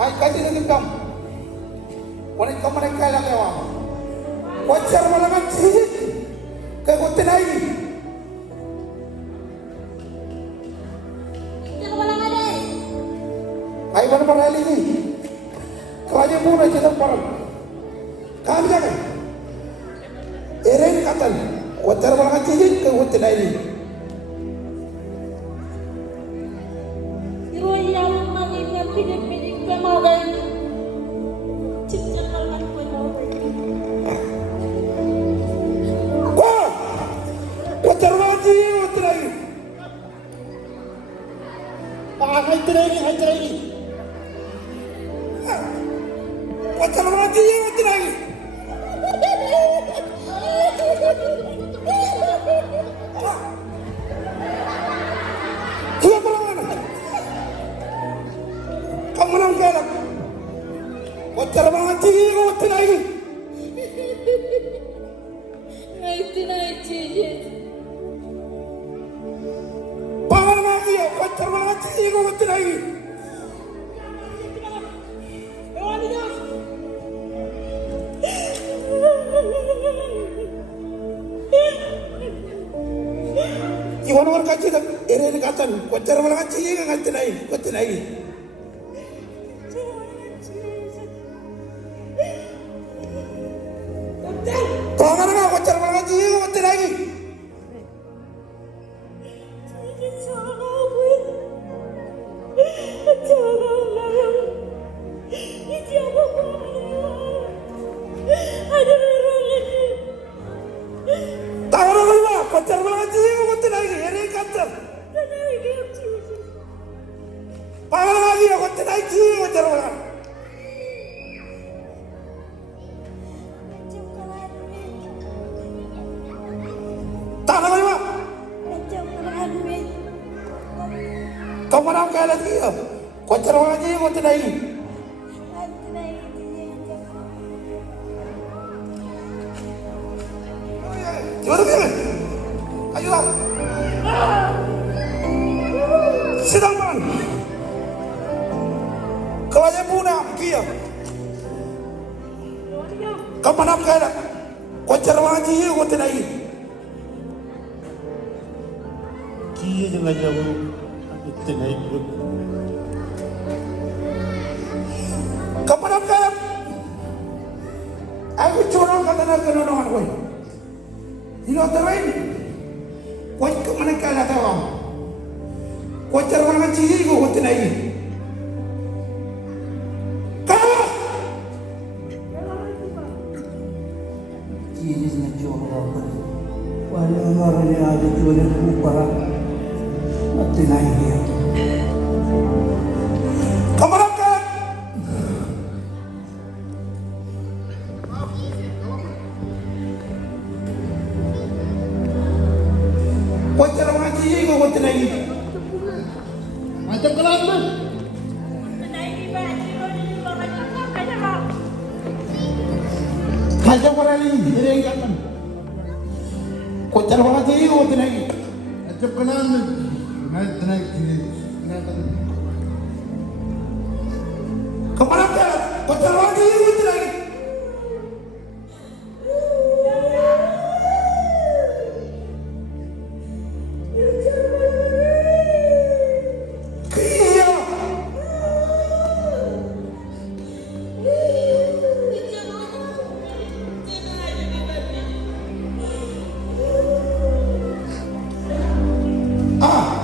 Ay kasi nagindam. Wanit ka man ang kailang ewa. Wajar malangan sihit. Kaya kung tinay. Ikaw malangan eh. Ay mana marali ni. Kaya muna jatang parang. Kami jangan. Eren katal. Wajar malangan sihit. Kaya kung tinay ni. Pinik-pinik gue mau gaya cip-cip malangan gue mau gaya Wah! Wajar malangan sihit. Wajar lagi. Hai terakhir. Wajar malangan sihit. Wajar lagi. Siapa malangan? Kamu menang kalah. Wajar malangan sihit. Wajar lagi. naik cincin Pangan lagi ya. Wajar malangan sihit. Wajar lagi. Iwan orang kaji tak ere dekatan. Wajar malangan sihit. Wajar lagi. Wajar lagi. Pangan lagi. Wajar malangan sihit. Wajar lagi. Tahu orang lah. Wajar malangan sihit. Wajar lagi. Ere dekatan. Pangan lagi ya. Wajar lagi. Wajar malangan. Tahu orang lah. Kau menang kalah lagi ya. Wajar malangan sihit. Wajar lagi. Gimana gimana? Ayo lah. Sidang man. Kelaya puna kia. Kau menang kalah. Wajar malangan sihit. Wajar lagi. Kia jangan jauh. Aku terakhir. Kau menang kalah. Aku curang kata nak kena aku. Hino terain, kau ke mana kalah tahu? Kau cara mana cihi kau hotel lagi? Kalah. Cihi jangan jauh. Wala orang yang ada tu ada upah. Mati naik dia. Kau mana kalah? Kau cara mana cihi kau hotel lagi? Macam kelas man. Kacau orang ini, ere dekatan. Kau cara mana cihi kau hotel lagi? Macam kelas man. Naik terakhir. Kau mana kalah? Kau cara mana cihi kau hotel lagi? Kia.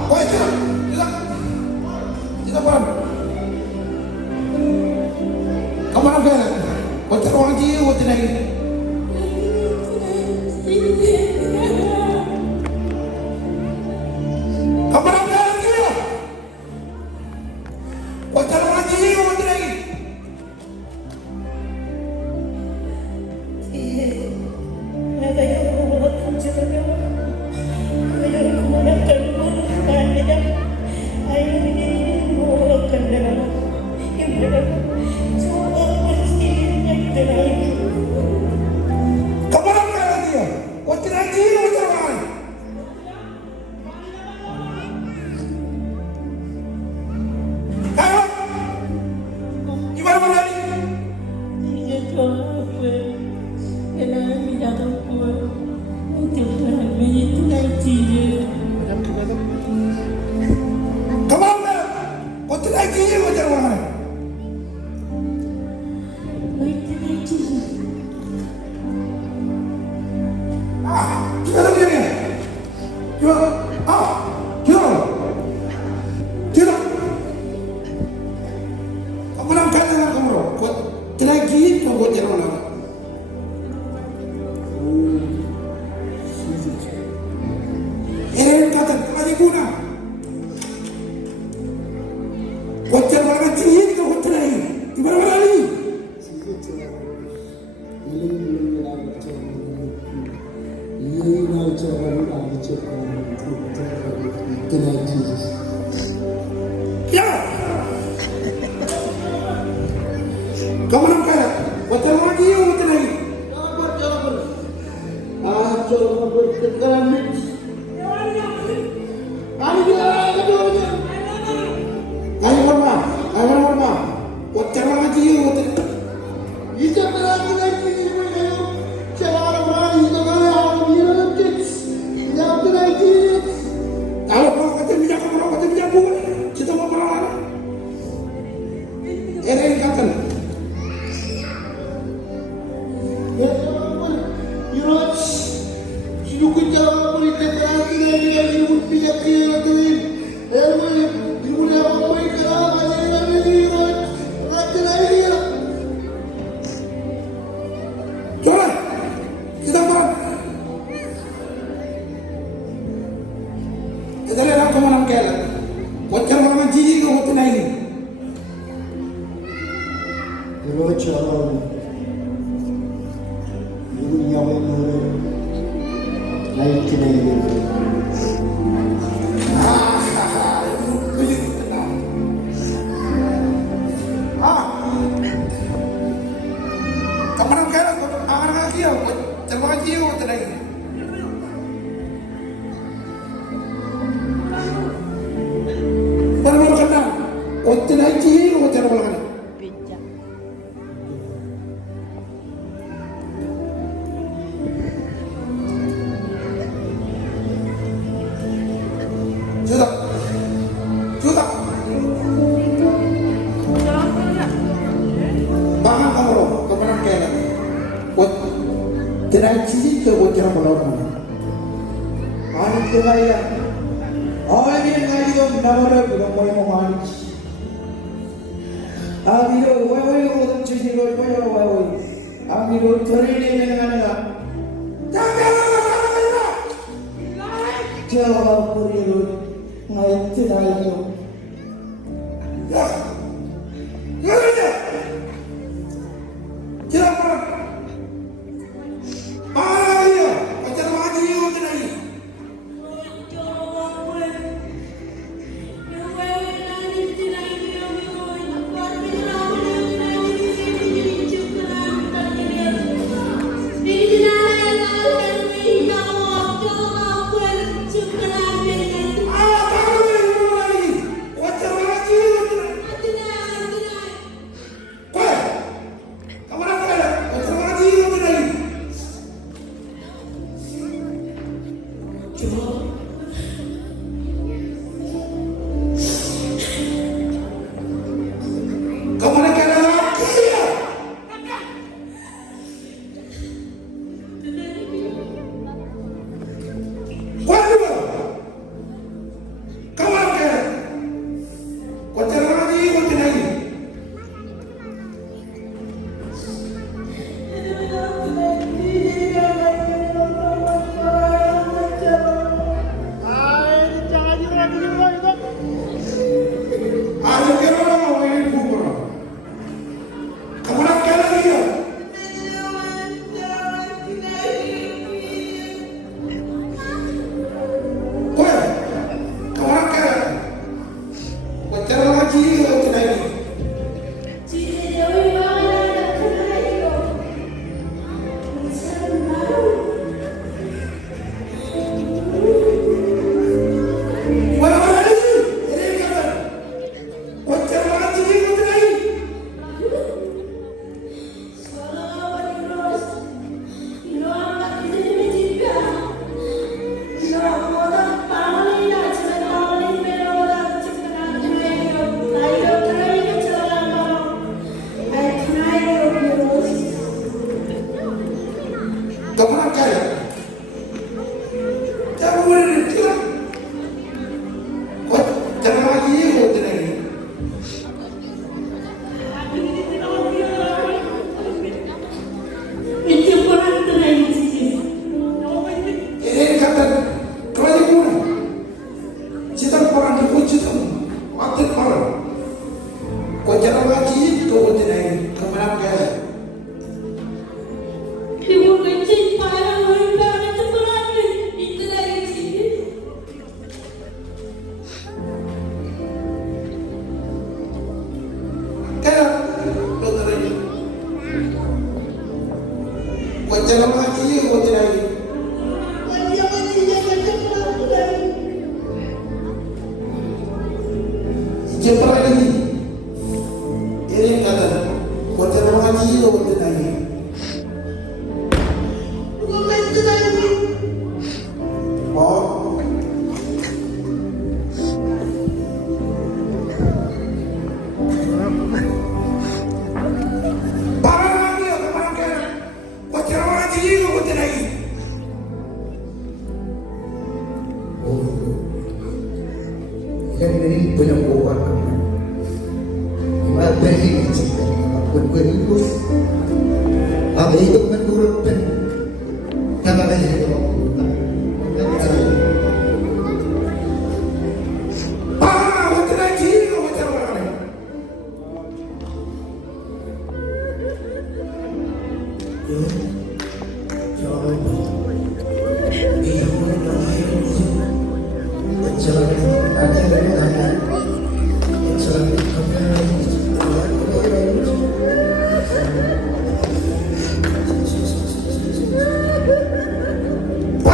Kau itu tidak paham. Kau mana kalah? Kau cara mana cihi kau hotel lagi? Kau mana kalah kia? Kau cara mana cihi kau hotel lagi? Ayah ini mau kandang, cuma bersihnya kita lagi. Kamarang kata nak kamu, kau lagi kau jalan mana? Kata lagi guna. Kau jalan mana cihin kau terakhir. Di mana mana ni? Ya. Kamu nak kaya? Kau jalan lagi kau terakhir. Ayo horma. Kau jalan lagi kau terakhir. Kalau kau kata bijak kamu, kau kata bijak bukan. Kita mau berapa? Eren kata. Coba kita berapa? Kita lihat kamu nak kaya. Kau jalan mana cihin kau terakhir. Kamarang kaya, akan lagi ya, jalan lagi kau terakhir. Baru kena, kau terakhir cihin kau jalan mana? Bijak. Sudah. Bahang kamu loh, kamarang kaya. Kau terakhir cihin kau jalan mana? Manik tu kaya. Orang yang ngaji tu nama dia mau manik. Amiro, wai orang cuci rot, wai. Amiro thori ni dengan nak. Jangan puri rot, ngaji tidak tu. wajarang lagi kemudian ini kemana kaya Ibu kecil parah mereka cepat itu dari sini. kaya dokter ini wajarang lagi kemudian ini siapa lagi ini kata wajarang lagi kemudian ini oh parah lagi kemana kaya wajarang lagi kemudian ini Yang dari penyembuhan Mabari Kuat-kuat hidup Apa hidup menurutkan Nama kaya hidup parah wajarang lagi wajarang lagi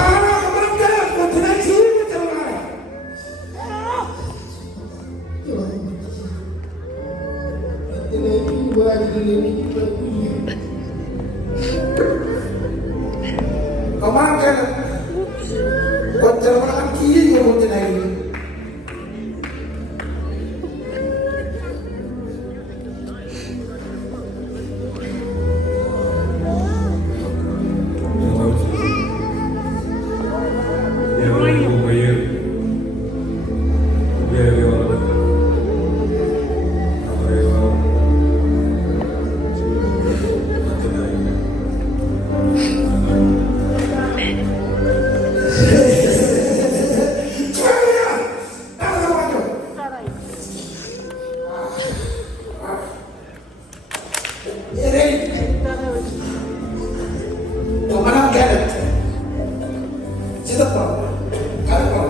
parah kemana kaya wajarang lagi wajarang lagi kemana kaya wajarang lagi kemudian ini kemana kaya kita tahu kalian tahu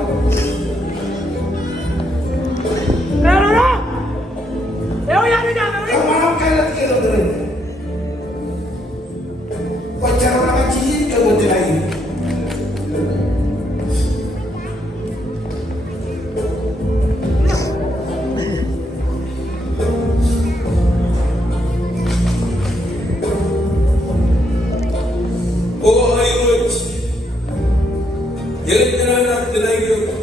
kemana kaya kita tahu wajarang lagi kemudian ini Oh, I would. Yelling around the night.